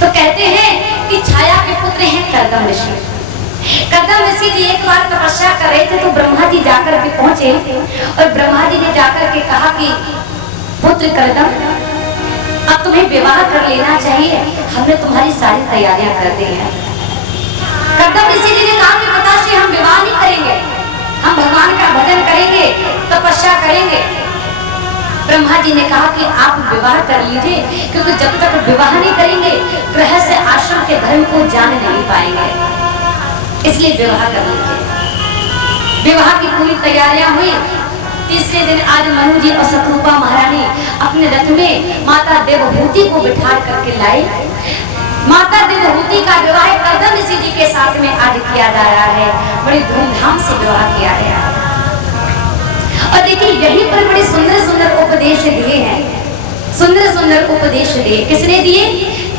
तो कहते हैं कि छाया के पुत्र हैं कर्दम ऋषि। कर्दम ऋषि जी एक बार तपस्या कर रहे थे तो ब्रह्मा जी जाकर के पहुंचे और ब्रह्मा जी ने जाकर के कहा कि पुत्र कर्दम, अब तुम्हें विवाह कर लेना चाहिए, हमने तुम्हारी सारी तैयारियां कर दी हैं। कर्दम ऋषि जी ने कहा कि पिताश्री हम विवाह नहीं करेंगे, हम भगवान का भजन करेंगे, तपस्या करेंगे। ब्रह्मा जी ने कहा कि आप विवाह कर लीजिए, क्योंकि जब तक विवाह नहीं करेंगे गृहस्थ आश्रम के धर्म को जान नहीं पाएंगे, इसलिए विवाह कर लीजिए। विवाह की पूरी तैयारियां हुई। तीसरे दिन आज मनु जी और शत्रुपा महारानी अपने रथ में माता देवहूति को बिठा करके लाई। माता देवहूति का विवाह कर्दम ऋषि जी के साथ में आज किया जा रहा है, बड़ी धूमधाम से विवाह किया गया। और देखिए यहीं पर बड़े सुंदर सुंदर उपदेश दिए हैं, सुंदर सुंदर उपदेश दिए। किसने दिए?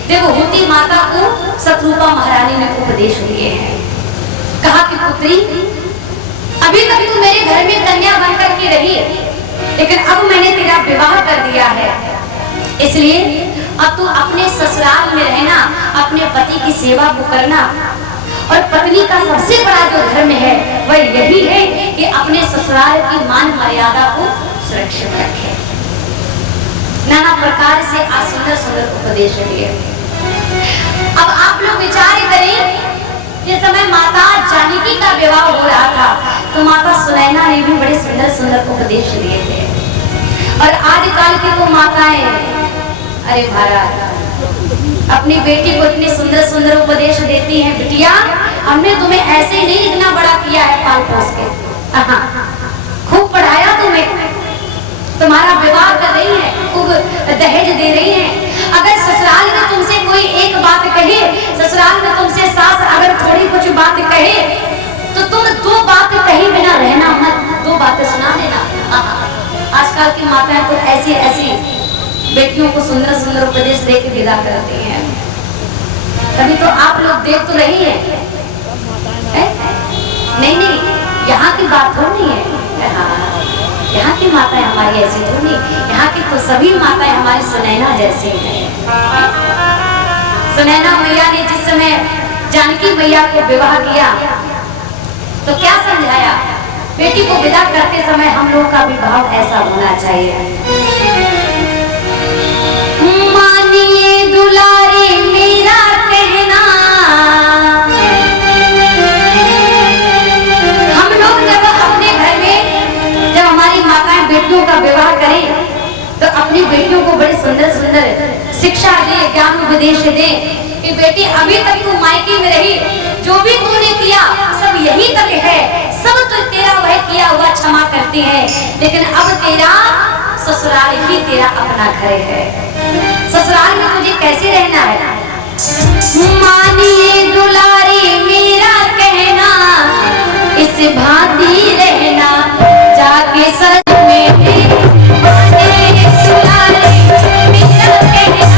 देवहूति माता को शत्रुपा महारानी ने उपदेश दिए हैं। कहा कि पुत्री, अभी तक तू मेरे घर में कन्या बनकर के रही, लेकिन अब मैंने तेरा विवाह कर दिया है, इसलिए अब तू अपने ससुराल में रहना, अपने पति की सेवा को करना। और पत्नी का सबसे बड़ा जो धर्म है वह यही है कि अपने ससुराल की मान मर्यादा को सुरक्षित रखे। नाना प्रकार से आज सुंदर सुंदर उपदेश दिए। अब आप लोग विचार करें, जिस समय माता जानकी का विवाह हो रहा था तो माता सुनैना ने भी बड़े सुंदर सुंदर उपदेश दिए थे। और आजकल की वो माताएं, अरे महाराज, अपनी बेटी को इतने सुंदर सुंदर उपदेश देती हैं, बिटिया हमने तुम्हें ऐसे ही नहीं इतना बड़ा किया है पाल पोस के, खूब पढ़ाया तुम्हें, तुम्हारा विवाह कर रही है, खूब दहेज दे रही है। अगर ससुराल में तुमसे कोई एक बात कहे, ससुराल में तुमसे सास अगर थोड़ी कुछ बात कहे तो तुम दो बात कहीं बिना रहना मत, दो बातें सुना देना। आजकल की माताएं तो ऐसी ऐसी बेटियों को सुंदर सुंदर उपदेश दे के विदा करती हैं। कभी तो आप लोग देख तो रही हैं, नहीं नहीं, यहाँ की बात थोड़ी है, यहाँ की माताएं हमारी ऐसी थोड़ी, यहाँ की तो सभी माताएं हमारी सुनैना जैसी हैं। सुनैना मैया ने जिस समय जानकी मैया को विवाह किया तो क्या समझाया? बेटी को विदा करते समय हम लोग का भी भाव ऐसा होना चाहिए। मानिए दुलारे मेरा कहना, हम लोग जब अपने घर में जब हमारी माताएं बेटियों का विवाह करें तो अपनी बेटियों को बड़े सुंदर सुंदर शिक्षा दे, ज्ञान उपदेश दे कि बेटी अभी तक तू मायके में रही, जो भी तूने किया सब यही तक है, सब तो तेरा वह किया हुआ क्षमा करते हैं, लेकिन अब तेरा ससुराल ही तेरा अपना घर है, ससुराल में तुझे कैसे रहना है। मानिए दुलारी मेरा कहना, इस भांति रहना जाके सच में, मानिए दुलारी मेरा कहना,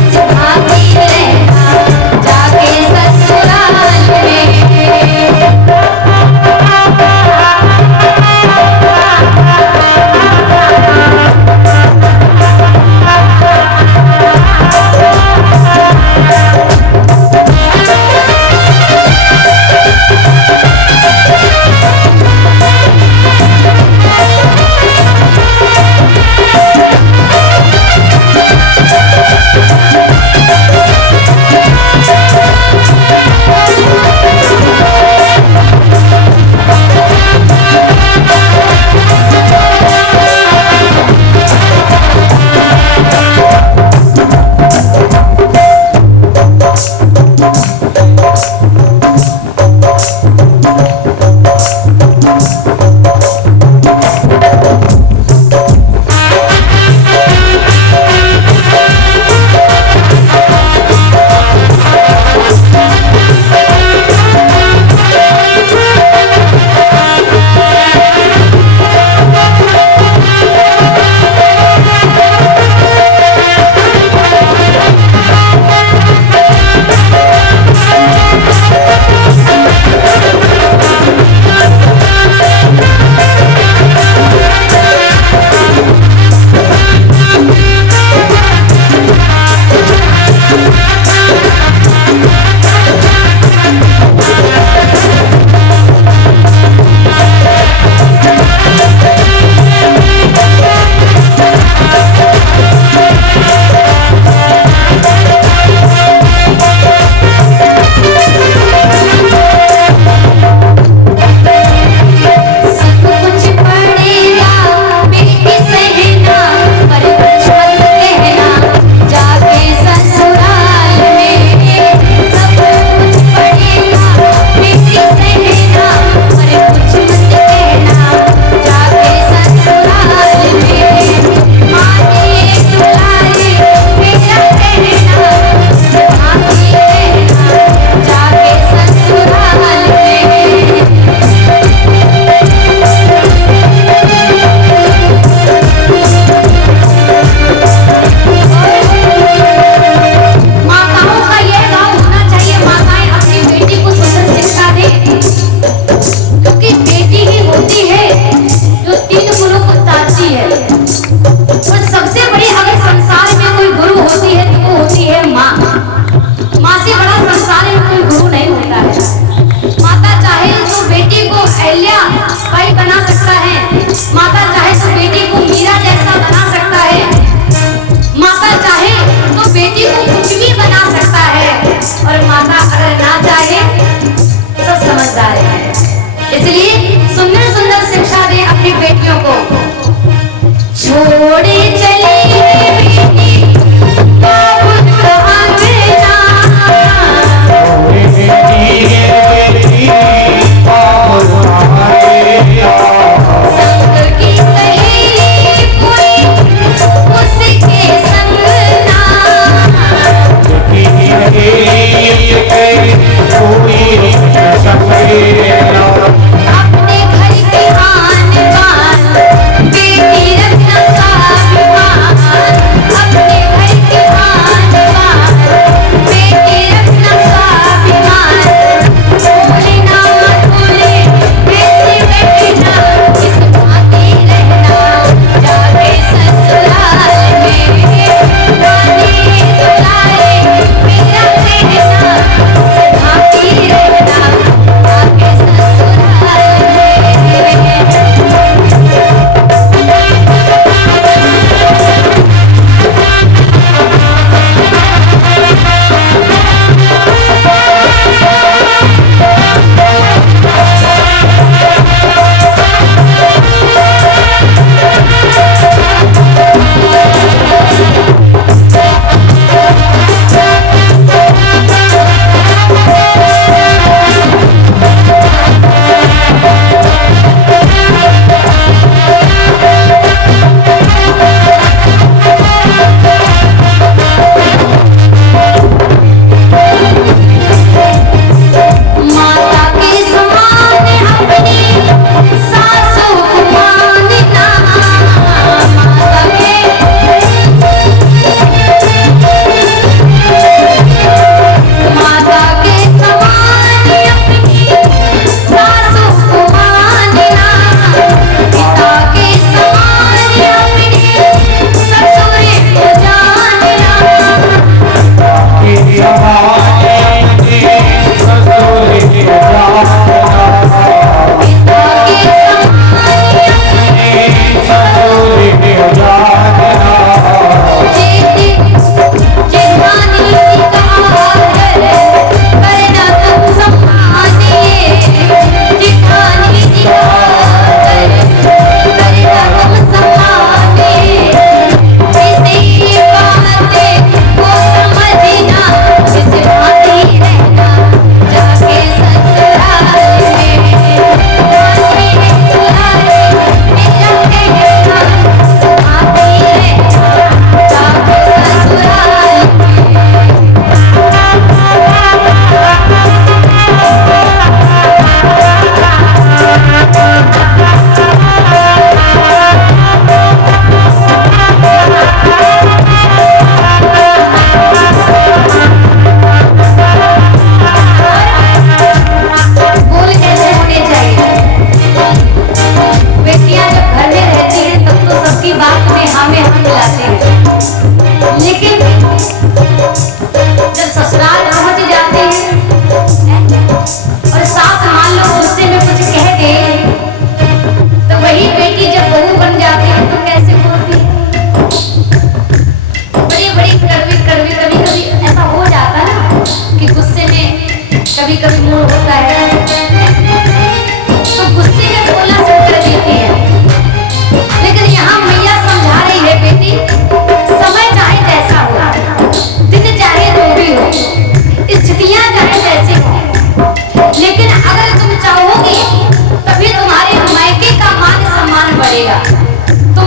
इस भांति रहना जाके ससुराल में।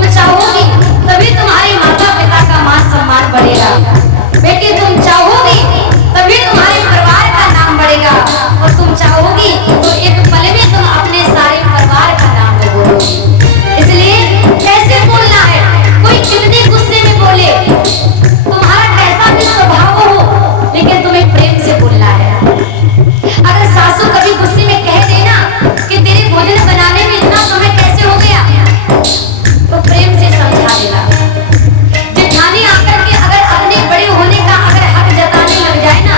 तुम चाहोगी तभी तुम्हारे माता पिता का मान सम्मान बढ़ेगा। बेटी तुम चाहोगी तभी तुम्हारे परिवार का नाम बढ़ेगा, और तुम चाहोगी तो एक पल में तुम अपने सारे परिवार का नाम बोलोगी। इसलिए कैसे बोलना है, कोई कितने गुस्से में बोले, तुम्हारा कैसा भी स्वभाव हो, लेकिन तुम्हें प्रेम से बोलना है। अगर सासू कभी गुस्से में कह देना कि तेरे भोजन बनाने में इतना समय कैसे हो गया, तो प्रेम से समझा देना। जेठानी आकर के अगर अपने बड़े होने का अगर हक जताने लग जाए ना,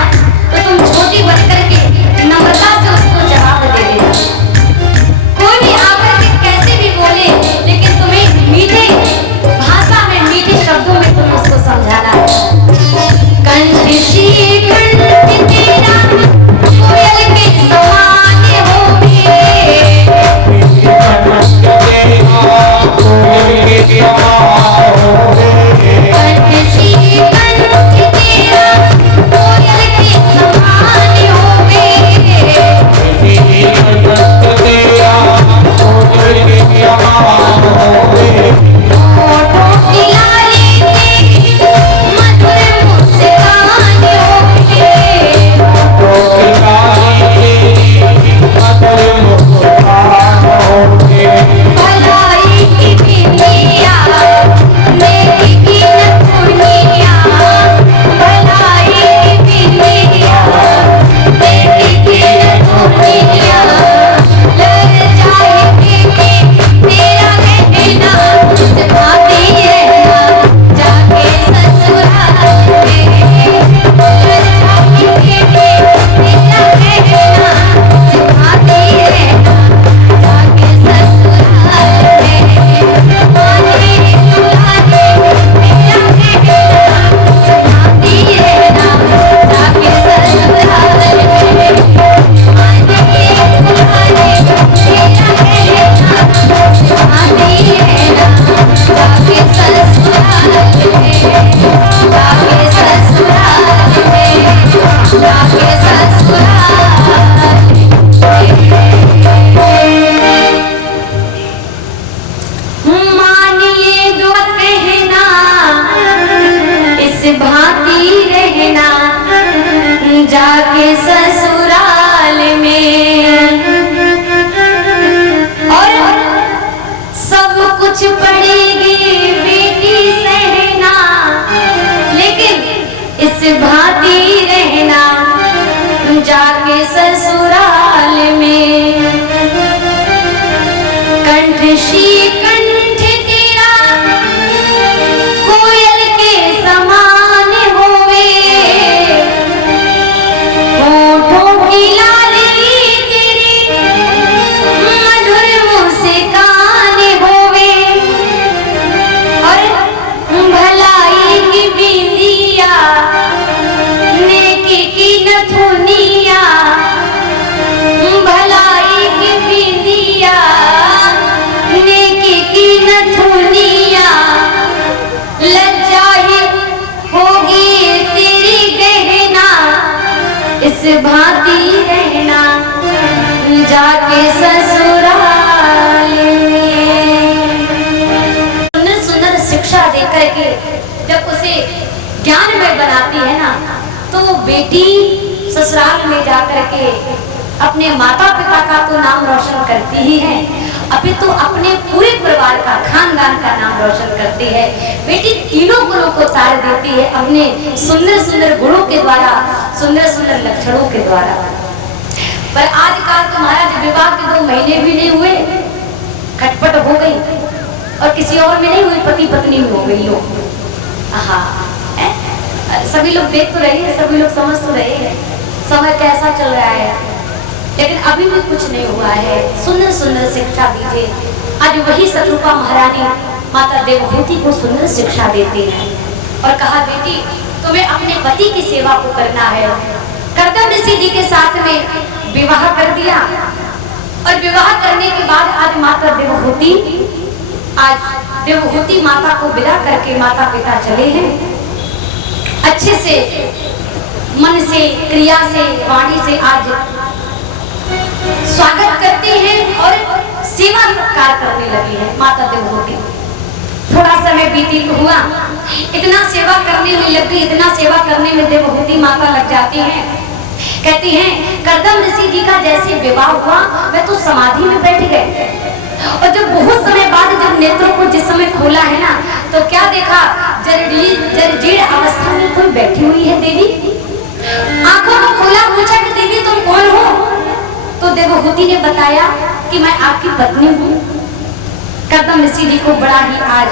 तो तुम छोटी बन करके नम्रता से उसको जवाब दे देना। कोई भी आकर के कैसे भी बोले, लेकिन तुम्हें मीठे भाषा में मीठे शब्दों में तुम उसको समझाना है। कंठ शीकंठ तेरा कोयल के समान होवे, कंठ शीकंठ तेरा कोयल के समान होवे, होठों की लाली तेरी मधुर मुस्कान होवे, भलाई की बिंदिया नेकी की नथुनिया, भलाई की बिंदिया नेकी की नथुनिया, ललचाए बेटी तेरा कहना सिखाती रहना जाके ससुराल में, ललचाए बेटी तेरा कहना सिखाती रहना जाके ससुराल में, माने दुलारे मेरा कहना सिखाती रहना जाके ससुराल में, माने दुलारे मेरा कहना सिखाती रहना जाके ससुराल में, जाके ससुराल में, जाके ससुराल। मानिए जो कहना इस भांति रहना जाके ससुराल में, और सब कुछ पड़ेगी बेटी सहना, लेकिन इस भांति रहना जाके ससुराल में। कंठ शीकंठ तेरा कोयल के समान होवे, होठों की लाली तेरी मधुर मुस्कान होवे, और भलाई की बिंदिया नेकी की नथुनिया, भलाई की बिंदिया नेकी की नथुनिया, लज्जाई होगी तेरी गहना इस भांति रहना जाके ससुराल में। सुंदर सुंदर शिक्षा देकर के जब उसे ज्ञान में बनाती है ना, तो वो बेटी ससुराल में जाकर के अपने माता पिता का तो नाम रोशन करती ही है, अभी तो अपने पूरे परिवार का खानदान का नाम रोशन करती है। बेटी तीनों गुणों को तार देती है अपने सुंदर सुंदर गुणों के द्वारा, सुंदर सुंदर लक्षणों के द्वारा। पर आजकल तुम्हारा जब विवाह के 2 महीने भी नहीं हुए, खटपट हो गई, और किसी और में नहीं हुई, पति पत्नी में हो गई हो। हाँ, सभी लोग देख तो रहे हैं, सभी लोग समझ तो रहे हैं समय कैसा चल रहा है, लेकिन अभी भी कुछ नहीं हुआ है। सुंदर सुंदर शिक्षा दीजिए। आज वही शत्रुपा महारानी माता देवहूति को सुंदर शिक्षा देती है और कहा, बेटी तुम्हें अपने पति की सेवा को करना है। कर्दम ऋषि जी के साथ में विवाह कर दिया, और विवाह करने के बाद आज माता देवहूति माता को विदा करके माता पिता चले हैं। अच्छे से मन से, क्रिया से, वाणी से आज स्वागत करते हैं और सेवा सत्कार करने लगी है माता देवहूति। थोड़ा समय व्यतीत हुआ, इतना सेवा करने में लग गई, इतना सेवा करने में देवहूति माता लग जाती हैं। कहती हैं कर्दम ऋषि जी का जैसे विवाह हुआ वे तो समाधि में बैठ गए, और जब बहुत समय बाद जब नेत्रों को जिस समय खोला है ना, तो क्या देखा, जर्जरीय अवस्था में कोई बैठी हुई है देवी। आंखों को खोला, पूछा कि देवी तुम कौन हो? तो देवहूति ने बताया कि मैं आपकी पत्नी हूँ। कर्दम ऋषि जी को बड़ा ही आज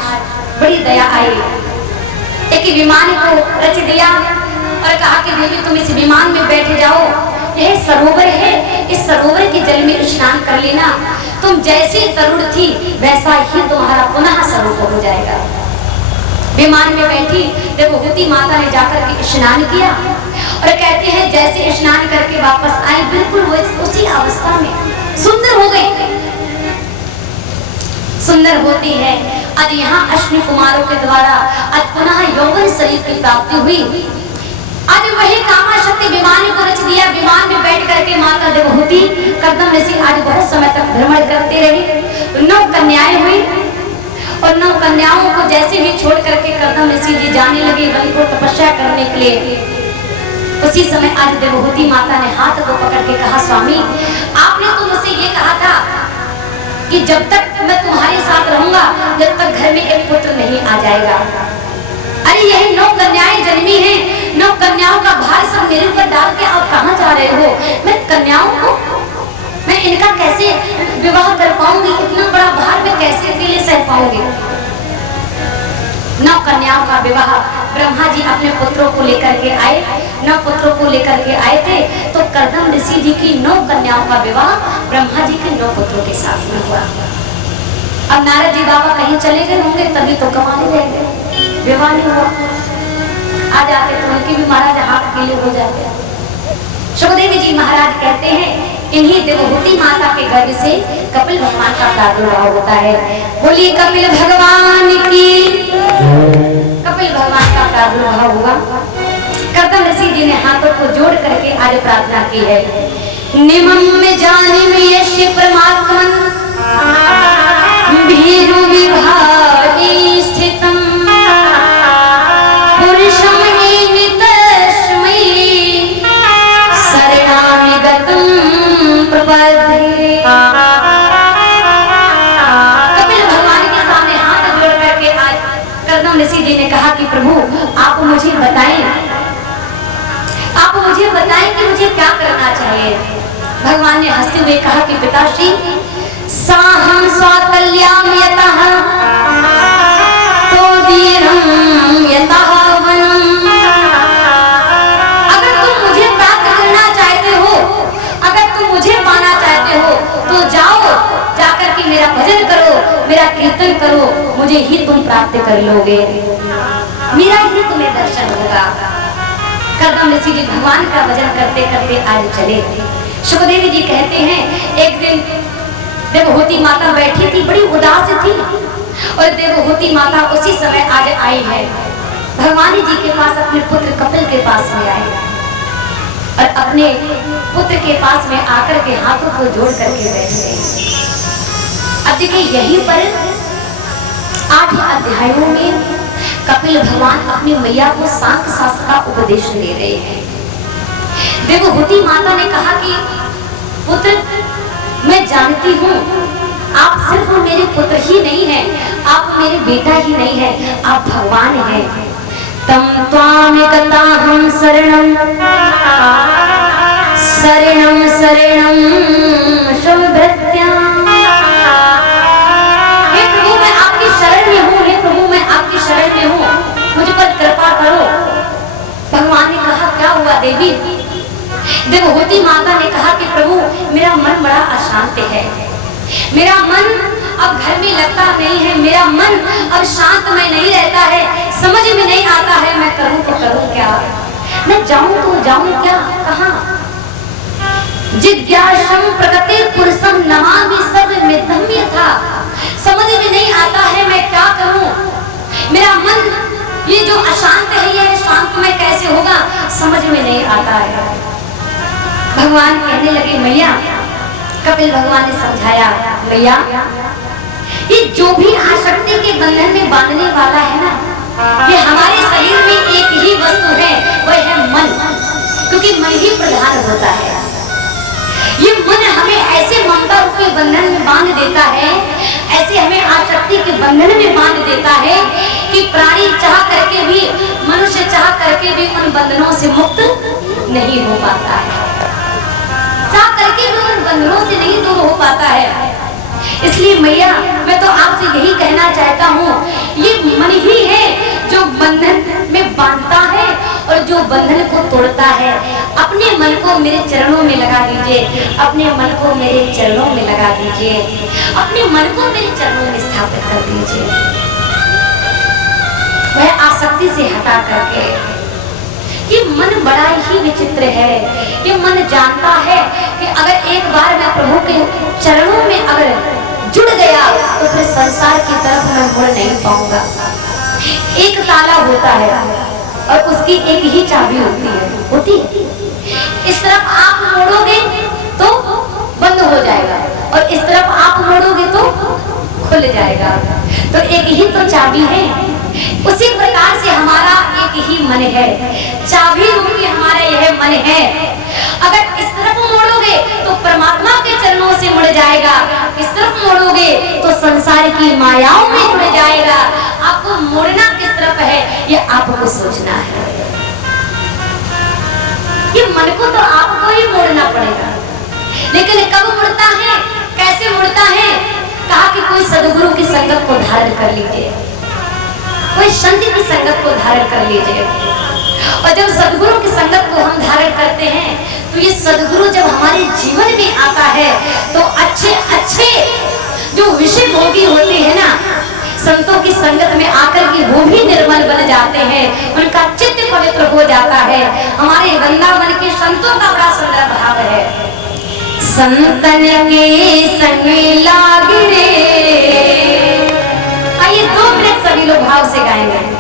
बड़ी दया आई, एक विमान को रच दिया और कहा कि देवी तुम इस विमान में बैठ जाओ, यह सरोवर है, इस सरोवर के जल में स्नान कर लेना, तुम जैसी तरुण थी वैसा ही तुम्हारा पुनः स्वरूप हो जाएगा। विमान में बैठी देवहूति माता ने जाकर के स्नान किया और कहते हैं जैसे स्नान करके वापस आई बिल्कुल उसी अवस्था में सुंदर हो गई, सुंदर होती है। आज यहाँ अश्विनी कुमारों के द्वारा आज पुनः यौवन शरीर की प्राप्ति हुई। आज वही कामा शक्ति विमान को रच दिया, विमान में बैठ करके माता देवहूति कर्दम ऋषि आज बहुत समय तक भ्रमण करते रहे। 9 कन्याएं हुई और 9 कन्याओं को जैसे भी छोड़ करके कर्दम ऋषि जी जाने लगे वन को तपस्या करने के लिए, उसी समय आज देवहूति माता ने हाथ को पकड़ के कहा स्वामी आपने तो मुझसे ये कहा था कि जब तक मैं तुम्हारे साथ रहूंगा जब तक घर में एक पुत्र नहीं आ जाएगा। अरे यही 9 कन्याएं जन्मी हैं, 9 कन्याओं का भार सब मेरे ऊपर डाल के आप कहाँ जा रहे हो? मैं कन्याओं को मैं इनका कैसे विवाह कर पाऊंगी? इतना बड़ा भार मैं कैसे अकेले सह पाऊंगी? 9 कन्याओं का विवाह ब्रह्मा जी अपने पुत्रों को लेकर के आए, 9 पुत्रों को लेकर के आए थे। तो कर्दम ऋषि जी की 9 कन्याओं का विवाह ब्रह्मा जी के 9 पुत्रों के साथ में हुआ। अब नारद जी बाबा कहीं चले गए होंगे तभी तो कमाने जाएंगे, विवाह नहीं हुआ। आ जाते तो उनके भी महाराज हाथ अकेले हो जाते। सुखदेव जी महाराज कहते हैं इन्हीं देवहूति माता के गर्भ से कपिल भगवान का प्रादुर्भाव होता है। बोलिए कपिल भगवान की। कपिल भगवान का प्रादुर्भाव हुआ। कर्दम ऋषि जी ने हाथों को जोड़ करके आज प्रार्थना की है। निमम में जाने में यश्य परमात्मन भीरु विभागी स्थितम पुरुषम शरणामि गतम प्रपद्ये। कपिल भगवान के सामने हाथ जोड़ करके आज कर्दम ऋषि जी ने कहा कि प्रभु आप मुझे बताएं कि मुझे क्या करना चाहिए। भगवान ने हंसते हुए कहा कि पिताश्री साहं स्वाकल्याम यतः तो दीर्घं यतः वनम्। अगर तुम मुझे प्राप्त करना चाहते हो, अगर तुम मुझे पाना चाहते हो तो जाओ, जाकर के मेरा भजन करो, मेरा कीर्तन करो, मुझे ही तुम प्राप्त कर लोगे, मेरा ही तुम्हें दर्शन होगा। कर्दम ऋषि जी भगवान का भजन करते करते आज चले। सुखदेव जी कहते हैं एक दिन देवहूति माता बैठी थी, बड़ी उदास थी, और देवहूति माता उसी समय आज आई है। भगवान जी के पास अपने पुत्र कपिल के पास में आए और अपने पुत्र के पास में आकर के हाथों को जोड़ करके बैठ गए। अब देखिए यहीं पर 8 अध्यायों में कपिल भगवान अपनी मैया को सांख्य शास्त्र का उपदेश दे रहे हैं। देवहूति माता ने कहा कि पुत्र मैं जानती हूँ आप सिर्फ मेरे पुत्र ही नहीं हैं, आप मेरे बेटा ही नहीं हैं, आप भगवान हैं। तम त्वामेकताहं शरणं शरणं शरणं शंभृत्या। हे प्रभु मैं आपकी शरण में हूँ, हे प्रभु मैं आपकी शरण में हूँ, मुझ पर कृपा करो। भगवान ने कहा क्या हुआ देवी? देवहूति माता ने कहा कि प्रभु मेरा मन बड़ा अशांत है, मेरा मन अब घर में लगता नहीं है, मेरा मन अब शांत में नहीं रहता है, समझ में नहीं आता है मैं करूं तो करूं क्या, मैं जाऊं तो जाऊं क्या, कहां? जिज्ञासम प्रगति पुरुषम नमामि सब मिथम्य था। समझ में नहीं आता है मैं क्या करूं, मेरा मन ये जो अशांत है ये शांत में कैसे होगा, समझ में नहीं आता है। भगवान कहने लगे मैया, कपिल भगवान ने समझाया मैया ये जो भी आसक्ति के बंधन में बांधने वाला है ना, ये हमारे शरीर में एक ही वस्तु है, वह है मन, क्योंकि मन ही प्रधान होता है। ये मन हमें ऐसे ममता के बंधन में बांध देता है, ऐसे हमें आसक्ति के बंधन में बांध देता है कि प्राणी चाह करके भी, मनुष्य चाह करके भी उन बंधनों से मुक्त नहीं हो पाता है, चाह करके भी उन बंधनों से नहीं दूर हो पाता है। इसलिए मैया मैं तो आपसे यही कहना चाहता हूँ, ये मन ही है जो बंधन में बांधता है और जो बंधन को तोड़ता है। अपने मन को मेरे चरणों में लगा दीजिए, अपने मन को मेरे चरणों में लगा दीजिए, अपने मन को मेरे चरणों में स्थापित कर दीजिए। वह आसक्ति से हटा करके, ये मन बड़ा ही विचित्र है। ये मन जानता है कि अगर एक बार मैं प्रभु के चरणों में अगर जुड़ गया तो फिर संसार की तरफ मैं मुड़ नहीं पाऊंगा। एक ताला होता है और उसकी एक ही चाबी होती है। इस तरफ आप मोड़ोगे तो बंद हो जाएगा और इस तरफ आप मोड़ोगे तो खुल जाएगा। तो एक ही तो चाबी है। उसी प्रकार से हमारा एक ही मन है, चाबी रूपी हमारा यह मन है। अगर इस तरफ मोड़ोगे तो परमात्मा के चरणों से मुड़ जाएगा, इस तरफ मोड़ोगे तो संसार की मायाओं में जुड़ जाएगा। आपको मोड़ना किस तरफ है ये आपको सोचना है। ये मन को तो आपको ही मोड़ना पड़ेगा, लेकिन कब मुड़ता है, कैसे मुड़ता है? कहा कि कोई सदगुरु की संगत को धारण कर लीजिए, कोई संत की संगत को धारण कर लीजिए। और जब सदगुरु की संगत को हम धारण करते हैं तो ये सदगुरु जब हमारे जीवन में आता है तो अच्छे अच्छे जो विषय भोगी होते हैं ना, संतों की संगत में आकर के वो भी निर्मल बन जाते हैं, उनका चित्त पवित्र हो जाता है। हमारे वृंदावन के संतों का बड़ा सुंदर भाव है, संतन के संग लाग रे। आइए 2 मिनट सभी लोग भाव से गाएंगे।